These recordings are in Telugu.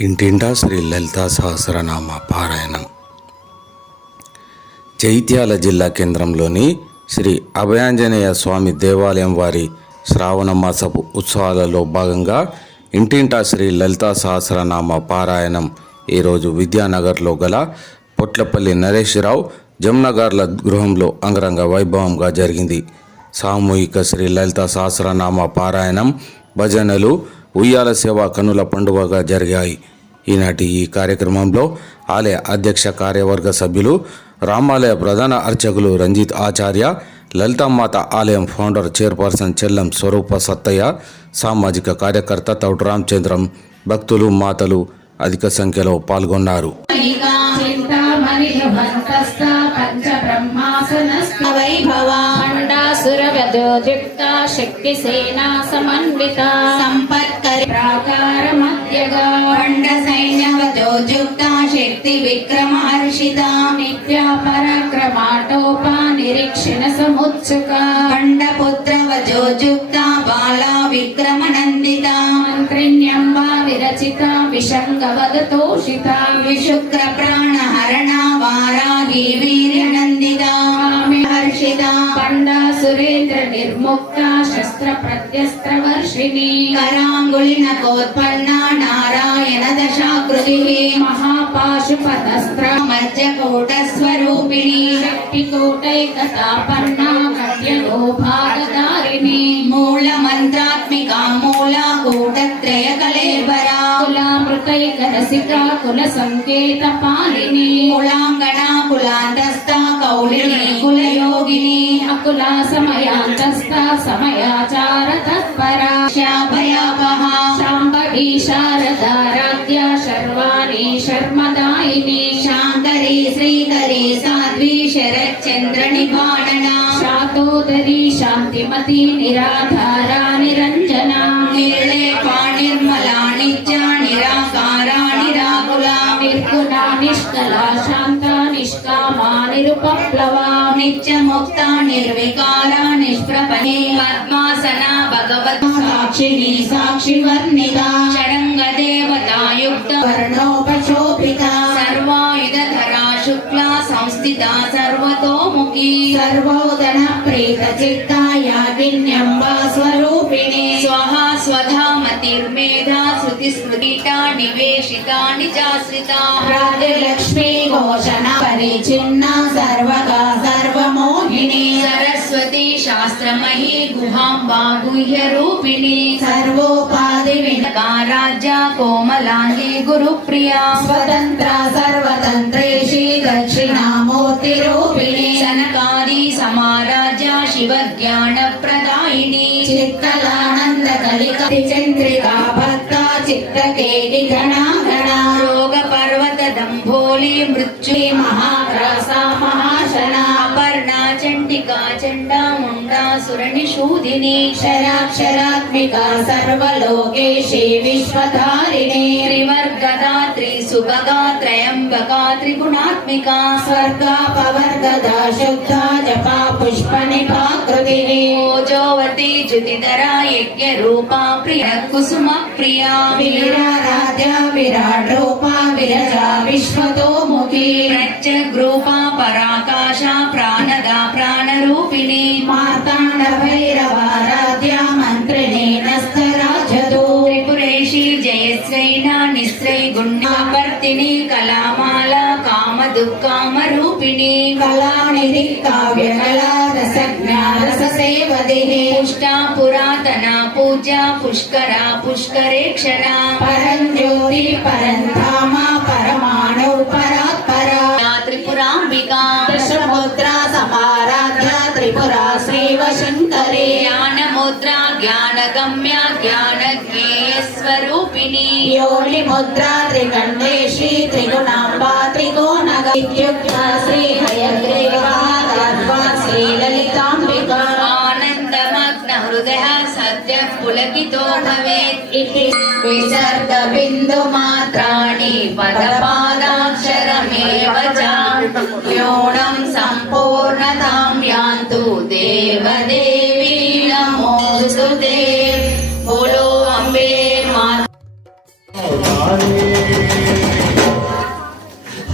ఇంటింటా శ్రీ లలితా సహస్రనామ పారాయణం. జైత్యాల జిల్లా కేంద్రంలోని శ్రీ అభయాంజనేయ స్వామి దేవాలయం వారి శ్రావణ మాసపు ఉత్సవాలలో భాగంగా ఇంటింటా శ్రీ లలితా సహస్రనామ పారాయణం ఈరోజు విద్యానగర్లో గల పొట్లపల్లి నరేష్రావు జమ్నగర్ల గృహంలో అంగరంగ వైభవంగా జరిగింది. సామూహిక శ్రీ లలిత సహస్రనామ పారాయణం భజనలు ఉయ్యాల సేవ కనుల పండుగగా జరిగాయి. ఈనాటి ఈ కార్యక్రమంలో ఆలయ అధ్యక్ష కార్యవర్గ సభ్యులు రామాలయ ప్రధాన అర్చకులు రంజిత్ ఆచార్య లలితామాత ఆలయం ఫౌండర్ చైర్పర్సన్ చెల్లం స్వరూప సత్తయ్య సామాజిక కార్యకర్త తౌటు రామచంద్రం భక్తులు మాతలు అధిక సంఖ్యలో పాల్గొన్నారు. ఖండాసురవ్యదోద్యుక్త శక్తి సేనా సమన్విత. సంపత్కరి ప్రాకార మధ్యగా. ఖండ సైన్యవతోజుక్త శక్తి విక్రమహర్షిత నిత్య పరాక్రమాటోప నిరీక్షణ సముత్సుక. ఖండ పుత్రవజోజుక్త బాలా విక్రమనందిత. మంత్రిణ్యంబా విరచిత విషంగవదతోషిత విశుక్ర ప్రాణహరణ శస్త్ర ప్రత్యస్త్ర వర్షిణి కరాంగుళిన కోత్పన్న నారాయణ దశాకృతి మహాపాశుపదస్త్ర మధ్యకూట స్వరూపిణి శక్తికోటైకతాపన్న గడ్యలో భాగదారిణి మూల మంత్రాత్మిక మూల కూటత్రయ కళేబరా కులామృతైక రసిక కుల సంకేత పాలిని కులాంగణ కులాంతస్థ కౌలిని కులయోగిని అకుల సమయాంతస్థ సమయాచార తత్పర శాభయాపహ. శాంభవి శారదారాధ్య శర్వాణి శర్మదాయిని. శాంకరి శ్రీకరి సాధ్వి శరచంద్ర నిభాణన శాతోదరి శాంతిమతి నిరాధారా నిరంజనా నిర్లే నిర్మలా నిష్కల శాంత నిష్కామా నిరుపప్లవా నిత్య ముక్త నిర్వికార నిష్ప్రపణి పద్మాసన భగవత్ సాక్షిని సాక్షి వర్ణిత షడంగ దేవతాయుక్త వర్ణోపశోభిత సర్వాయుధరా శుక్ల సంస్థిత సర్వతోముఖి సర్వోదన ప్రీత చిత్తాయాగిన్యంబ స్వరూపిణి. స్వహ స్వధా మతిర్మేధా శృతి స్మృతిటా నివేశితా నిజాశ్రితా రాజలక్ష్మీ ఘోషణ పరిచిన్న సర్వగా సర్వమోహిని. సరస్వతి శాస్త్రమహి గుహాంబా గుహ్య రూపిణి సర్వోపాధి వినకారాజ్య కోమలాంగి గురుప్రియా. స్వతంత్ర సర్వతంత్రేషి దక్షిణామూర్తి రూపిణి సనకాది సమారాజ్య శివ జ్ఞాన ప్రదాయిని చిత్తలానంద కలిక చంద్రికా భక్త చిత్తకేటి ముండా సురనిషూదిని క్షరాక్షరాత్మిక సర్వలోకేశి విశ్వధారిణి త్రివర్గదాత్రి సుభగా త్రయంబకా త్రిగుణాత్మిక స్వర్గా పవర్గదా శుద్ధ జపా పుష్ప నిపాకృతి ఓజోవతి జ్యుతిధరా యజ్ఞ రూపా ప్రియ కుసుమ ప్రియా వీరారాధ్య విరాట్ రూపా విరజా విశ్వతోముఖి ప్రత్యగ్రూపా పరాకాశ ప్రాణద ప్రాణరూపిణి మార్తాండ భైరవారాధ్య మంత్రిణి నస్తరాజదు త్రిపురేషి జయశ్రైన నిశ్రై గుణాపర్తిని కళామాల కామ దుఃఖామ రూపిణి కళానిధి కావ్య కళా రస జ్ఞానరస సేవదే పుష్టా పురాతన పూజ పుష్కర పుష్కరేక్షణ. పరంజ్యోతి పరంధామ పరమాణు పరా జ్ఞానగమ్య జ్ఞానజ్ఞేయ స్వరూపిణి యోని ముద్ర త్రికండేశి త్రిగుణాంబా త్రికోణగ ఇత్యుక్త శ్రీ హయగ్రీవా తద్వా శ్రీ లలితాంబికా ఆనందమగ్న హృదయ సద్య పులకితో భవేత్ ఇతి విసర్గ బిందు మాత్రాణి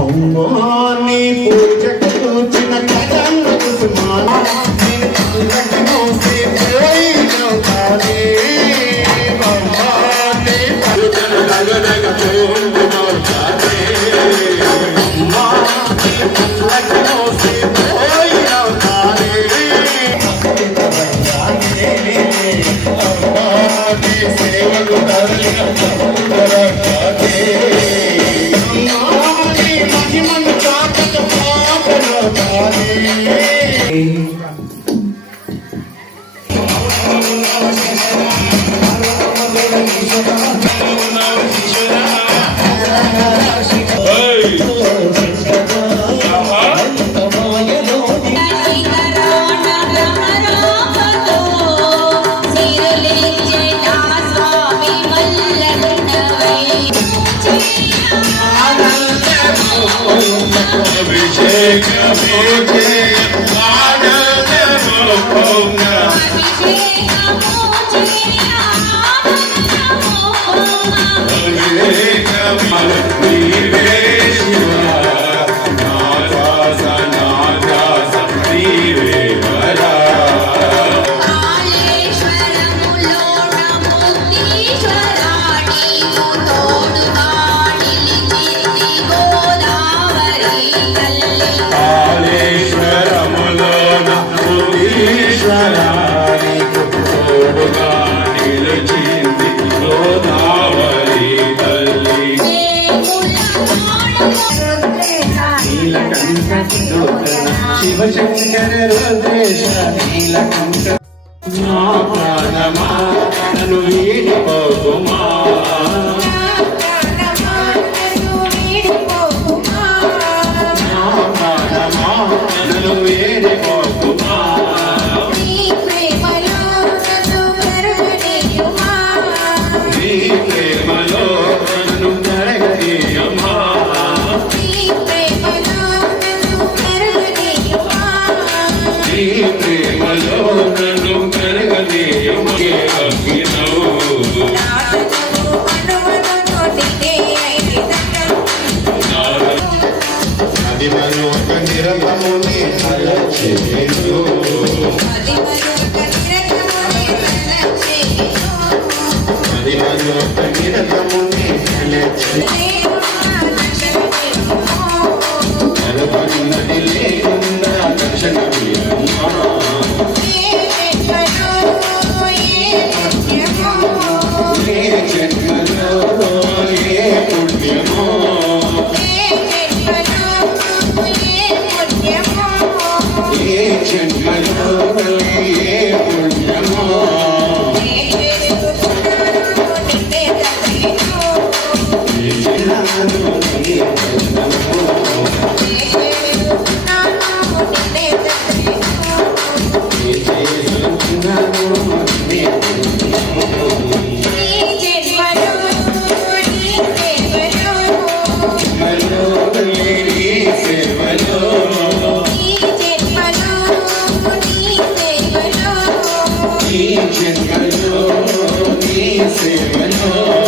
అమ్మాని పూజకు వచ్చిన కథ no vi ఈ జన్మలో నీ సేవలో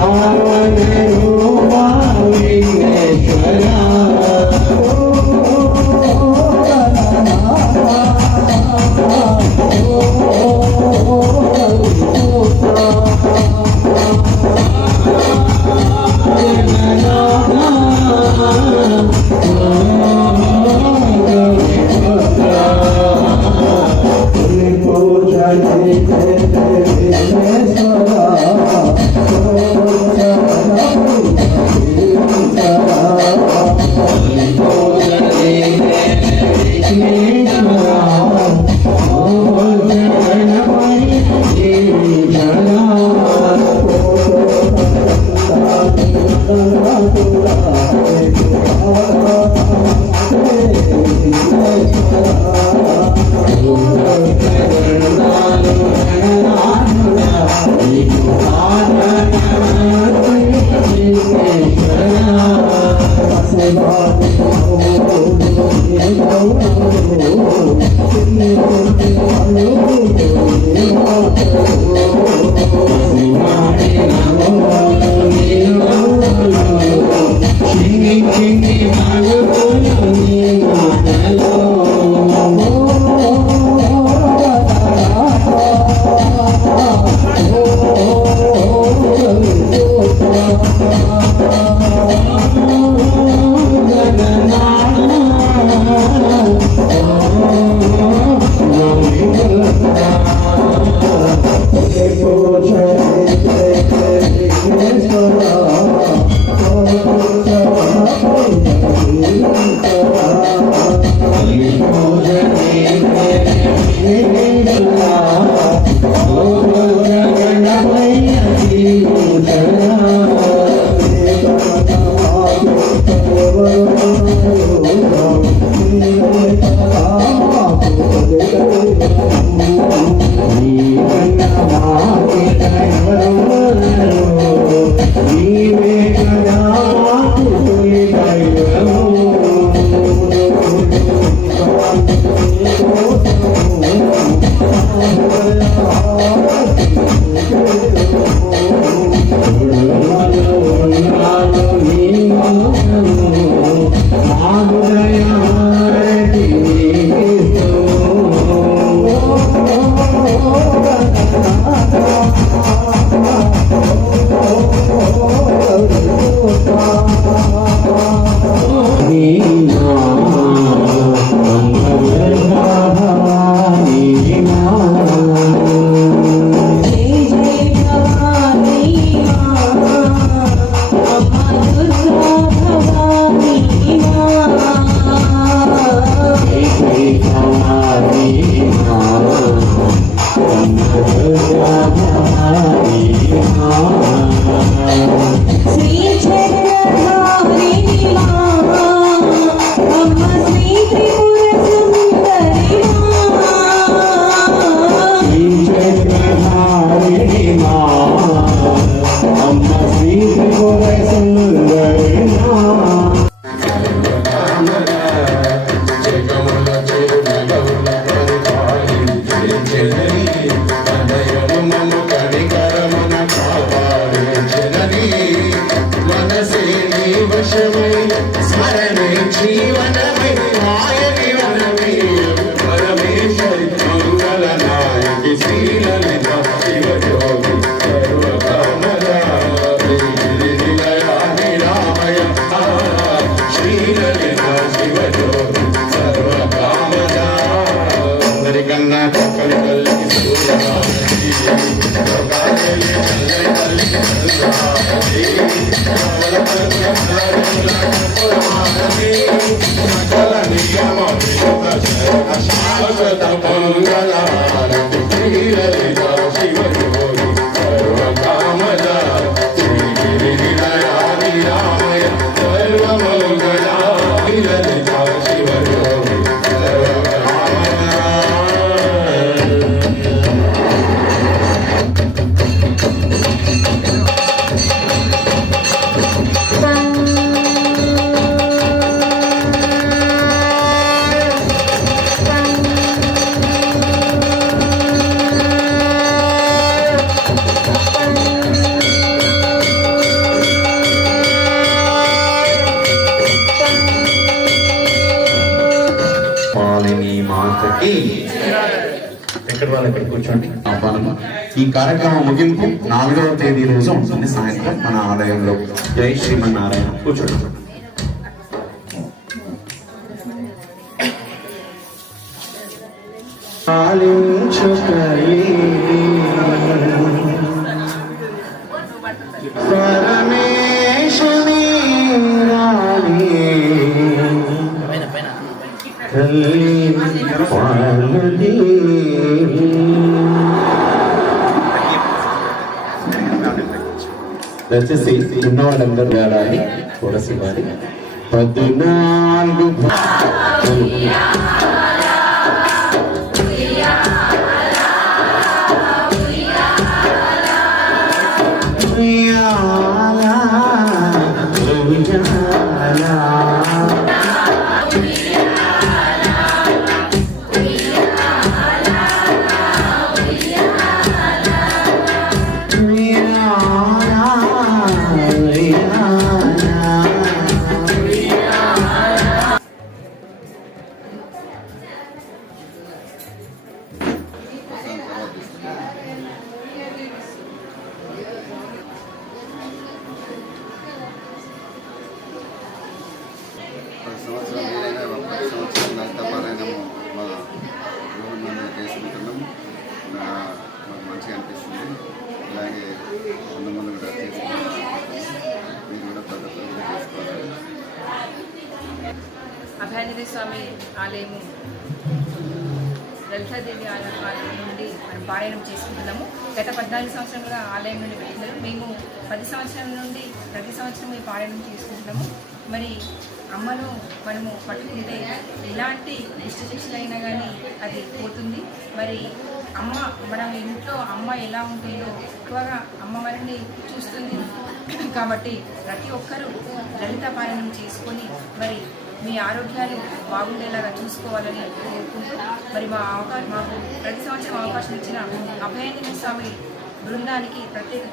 Oh, ఈ కార్యక్రమం ముగింపు నాలుగవ తేదీ రోజు ఉంటుంది సాయంత్రం మన ఆలయంలో. జై శ్రీమన్నారాయణ. కూర్చోండి. పరమేశుని రాణి తల్లి పార్వతీ. దయచేసి ఉన్నవాళ్ళందరూ వేడాలి తులసి వారి. పద్నాలుగు ఆలయము లలితాదేవి ఆలయం ఆలయం నుండి మనం పారాయణం చేసుకుంటున్నాము గత పద్నాలుగు సంవత్సరాలుగా ఆలయం నుండి వెళ్తున్నారు మేము పది సంవత్సరాల నుండి ప్రతి సంవత్సరం ఈ పారాయణం చేసుకుంటున్నాము. మరి అమ్మను మనము పట్టుకుంటే ఎలాంటి అయినా కానీ అది పోతుంది. మరి అమ్మ మన ఇంట్లో అమ్మ ఎలా ఉంటుందో ఎక్కువగా అమ్మ మనల్ని చూస్తుంది. కాబట్టి ప్రతి ఒక్కరూ లలిత పారాయణం చేసుకొని మరి మీ ఆరోగ్యాలు బాగుండేలాగా చూసుకోవాలని కోరుకుంటూ మరి మా అవకాశం మాకు ప్రతి సంవత్సరం అవకాశం ఇచ్చిన అభయాంజనేయ స్వామి బృందానికి ప్రత్యేక